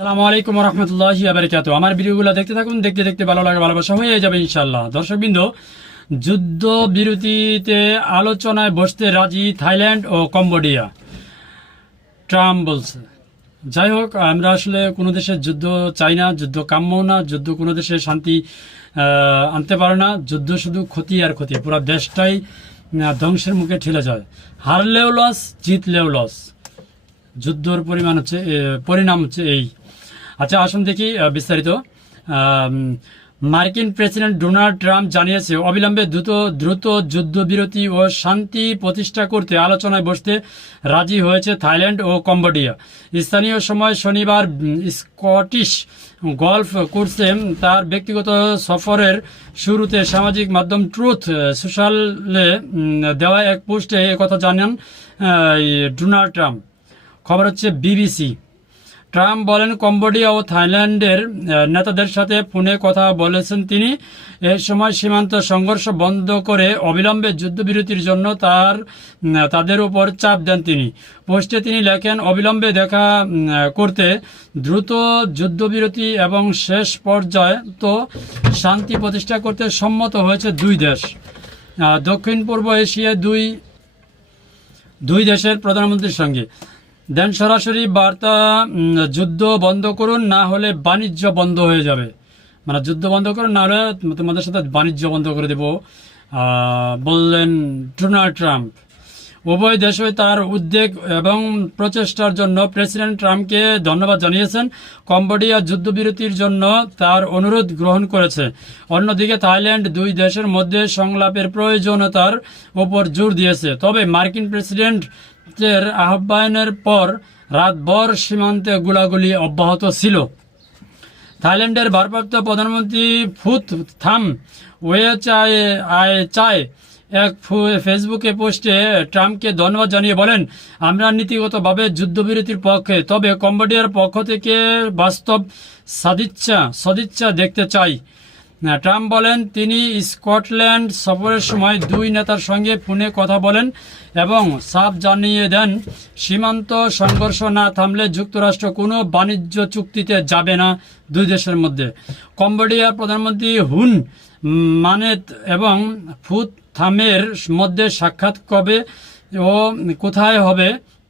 আসসালামু আলাইকুম রহমতুল্লাহি আবরকাত আমার ভিডিওগুলো দেখতে থাকুন, দেখতে দেখতে ভালো লাগে ভালোবাসা হয়ে যাবে ইনশাল্লাহ দর্শকবৃন্দ যুদ্ধ বিরতিতে আলোচনায় বসতে রাজি থাইল্যান্ড ও কম্বোডিয়া। ট্রাম্প বলছে, যাই হোক, আমরা আসলে কোনো দেশের যুদ্ধ চাই না, যুদ্ধ কাম্য না, যুদ্ধ কোনো দেশে শান্তি আনতে পারে না। যুদ্ধ শুধু ক্ষতি আর ক্ষতি, পুরো দেশটাই ধ্বংসের মুখে ঠেলে যায়। হারলেও লস জিতলেও লস যুদ্ধর পরিমাণ হচ্ছে পরিণাম হচ্ছে এই। আচ্ছা আসুন দেখি বিস্তারিত। মার্কিন প্রেসিডেন্ট ডোনাল্ড ট্রাম্প জানিয়েছে, অবিলম্বে দ্রুত দ্রুত যুদ্ধবিরতি ও শান্তি প্রতিষ্ঠা করতে আলোচনায় বসতে রাজি হয়েছে থাইল্যান্ড ও কম্বোডিয়া। স্থানীয় সময় শনিবার স্কটিশ গল্ফ কোর্সে তার ব্যক্তিগত সফরের শুরুতে সামাজিক মাধ্যম ট্রুথ সোশ্যালে দেওয়া এক পোস্টে কথা জানান ডোনাল্ড ট্রাম্প। খবর হচ্ছে বিবিসি। ট্রাম্প বলেন কম্বোডিয়া ও থাইল্যান্ডের নেতাদের সাথে ফোনে কথা বলেছেন তিনি। এ সময় সীমান্ত সংঘর্ষ বন্ধ করে অবিলম্বে যুদ্ধবিরতির জন্য তার তাদের উপর চাপ দেন তিনি। পোস্টে তিনি লেখেন, অবিলম্বে দেখা করতে দ্রুত যুদ্ধবিরতি এবং শেষ পর্যায়ে তো শান্তি প্রতিষ্ঠা করতে সম্মত হয়েছে দুই দেশ। দক্ষিণ পূর্ব এশিয়ায় দুই দুই দেশের প্রধানমন্ত্রীর সঙ্গে। দেন সরাসরি বার্তা যুদ্ধ বন্ধ করুন, না হলে বাণিজ্য বন্ধ হয়ে যাবে। মানে যুদ্ধ বন্ধ করুন, না হলে তোমাদের সাথে বাণিজ্য বন্ধ করে দেব। বললেন ডোনাল্ড ট্রাম্প। উভয় দেশই তার উদ্বেগ এবং প্রচেষ্টার জন্য প্রেসিডেন্ট ট্রাম্পকে ধন্যবাদ জানিয়েছেন। কম্বোডিয়া যুদ্ধবিরতির জন্য তার অনুরোধ গ্রহণ করেছে। অন্যদিকে থাইল্যান্ড দুই দেশের মধ্যে সংলাপের প্রয়োজনীয়তার উপর জোর দিয়েছে। তবে মার্কিন প্রেসিডেন্টের আহ্বায়নের পর রাতভর সীমান্তে গোলাগুলি অব্যাহত ছিল। থাইল্যান্ডের ভারপ্রাপ্ত প্রধানমন্ত্রী ফুত থাম ওয়ে চায় আয় চায় এক ফেসবুকে পোস্টে ট্রাম্পকে ধন্যবাদ জানিয়ে বলেন, আমরা নীতিগতভাবে যুদ্ধবিরতির পক্ষে, তবে কম্বোডিয়ার পক্ষ থেকে বাস্তব সদিচ্ছা সদিচ্ছা দেখতে চাই। ট্রাম্প বলেন, তিনি স্কটল্যান্ড সফরের সময় দুই নেতার সঙ্গে ফোনে কথা বলেন এবং সাফ জানিয়ে দেন, সীমান্ত সংঘর্ষ না থামলে যুক্তরাষ্ট্র কোনো বাণিজ্য চুক্তিতে যাবে না দুই দেশের মধ্যে। কম্বোডিয়ার প্রধানমন্ত্রী হুন মানেত এবং ফুত থামের মধ্যে সাক্ষাৎ কবে ও কোথায় হবে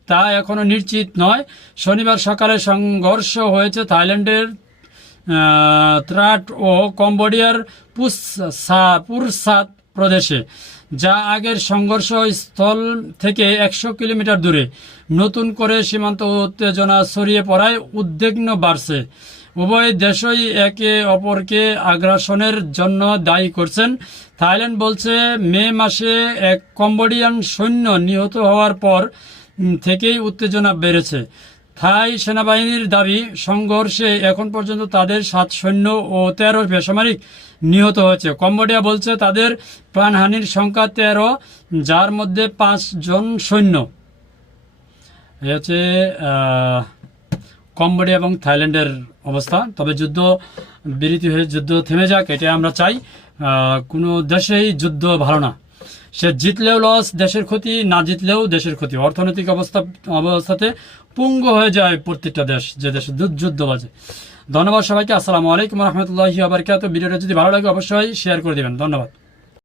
তা এখনও নিশ্চিত নয়। শনিবার সকালে সংঘর্ষ হয়েছে থাইল্যান্ডের ত্রাট ও কম্বোডিয়ার পুরসাত প্রদেশে, যা আগের সংঘর্ষ স্থল থেকে একশো কিলোমিটার দূরে, নতুন করে সীমান্ত উত্তেজনা ছড়িয়ে পড়ায় উদ্বিগ্ন বাড়ছে। উভয় দেশই একে অপরকে আগ্রাসনের জন্য দায়ী করছেন। থাইল্যান্ড বলছে, মে মাসে এক কম্বোডিয়ান সৈন্য নিহত হওয়ার পর থেকেই উত্তেজনা বেড়েছে। থাই সেনাবাহিনীর দাবি, সংঘর্ষে এখন পর্যন্ত তাদের সাত সৈন্য ও তেরো বেসামরিক নিহত হয়েছে। কম্বোডিয়া বলছে তাদের প্রাণহানির সংখ্যা তেরো, যার মধ্যে পাঁচ জন সৈন্য। হচ্ছে কম্বোডিয়া এবং থাইল্যান্ডের অবস্থা। তবে যুদ্ধ বিরতি হয়ে যুদ্ধ থেমে যাক এটা আমরা চাই। কোনো দেশেই যুদ্ধ ভালো না। সে জিতলেও লস দেশের ক্ষতি, না জিতলেও দেশের ক্ষতি। অর্থনৈতিক অবস্থা, অবস্থাতে পুঙ্গ হয়ে যায় প্রত্যেকটা দেশ, যে দেশে যুদ্ধ বাজে। ধন্যবাদ সবাইকে, আসসালামু আলাইকুম রহমতুল্লাহি আবরকাত ভিডিওটা যদি ভালো লাগে অবশ্যই শেয়ার করে দেবেন। ধন্যবাদ।